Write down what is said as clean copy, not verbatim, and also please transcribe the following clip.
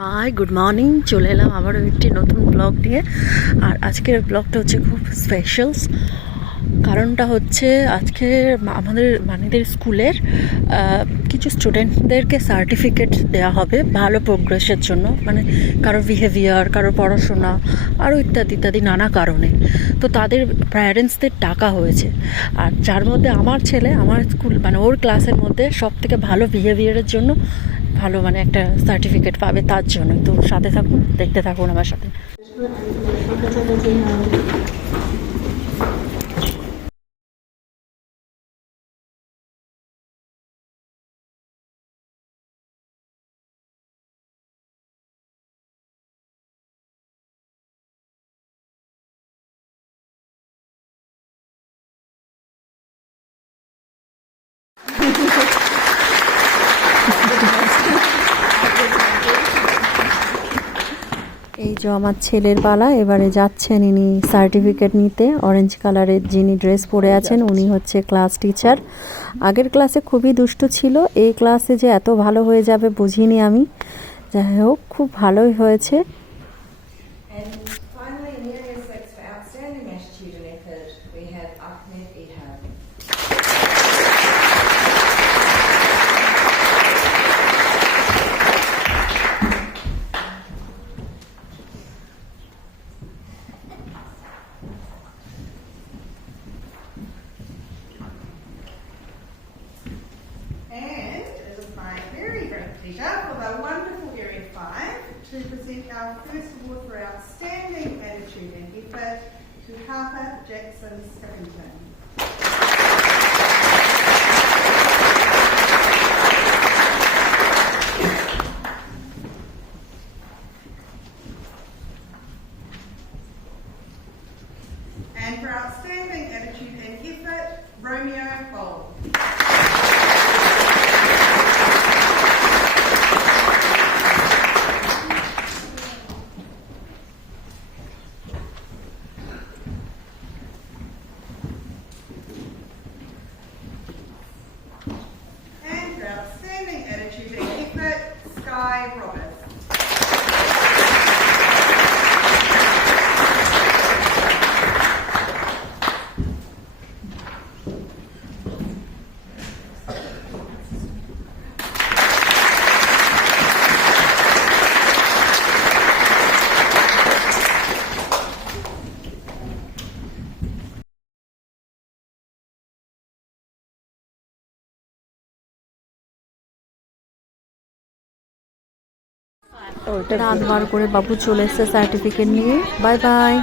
High, good morning. চলে এলাম আবারও একটি নতুন ব্লগ নিয়ে। আর আজকের ব্লগটা হচ্ছে খুব স্পেশালস। কারণটা হচ্ছে আজকে আমাদের স্কুলের কিছু স্টুডেন্টদেরকে সার্টিফিকেট দেওয়া হবে ভালো প্রোগ্রেসের জন্য, মানে কারো বিহেভিয়ার, কারো পড়াশোনা, আরও ইত্যাদি ইত্যাদি নানা কারণে। তো তাদের প্যারেন্টসদের ডাকা হয়েছে। আর যার মধ্যে আমার ছেলে, আমার স্কুল মানে ওর ক্লাসের মধ্যে সব থেকে ভালো বিহেভিয়ারের জন্য ভালো মানে একটা সার্টিফিকেট পাবে, তার জন্য। তো সাথে থাকুন, দেখতে থাকুন আমার সাথে। এই যে আমার ছেলের পালা, এবারে যাচ্ছেন ইনি সার্টিফিকেট নিতে। অরেঞ্জ কালারের যিনি ড্রেস পরে আছেন উনি হচ্ছে ক্লাস টিচার। আগের ক্লাসে খুবই দুষ্টু ছিল, এই ক্লাসে যে এত ভালো হয়ে যাবে বুঝিনি আমি। যাই হোক, খুব ভালোই হয়েছে। And it is my very great pleasure for the wonderful Area 5 to present our first award for outstanding attitude and effort to Harper Jackson Skeffington. And for outstanding attitude and effort, Romeo Bold. And for outstanding attitude and effort, Sky Roberts. রাত বার করে বাবু চলে এসেছে সার্টিফিকেট নিয়ে। Bye bye.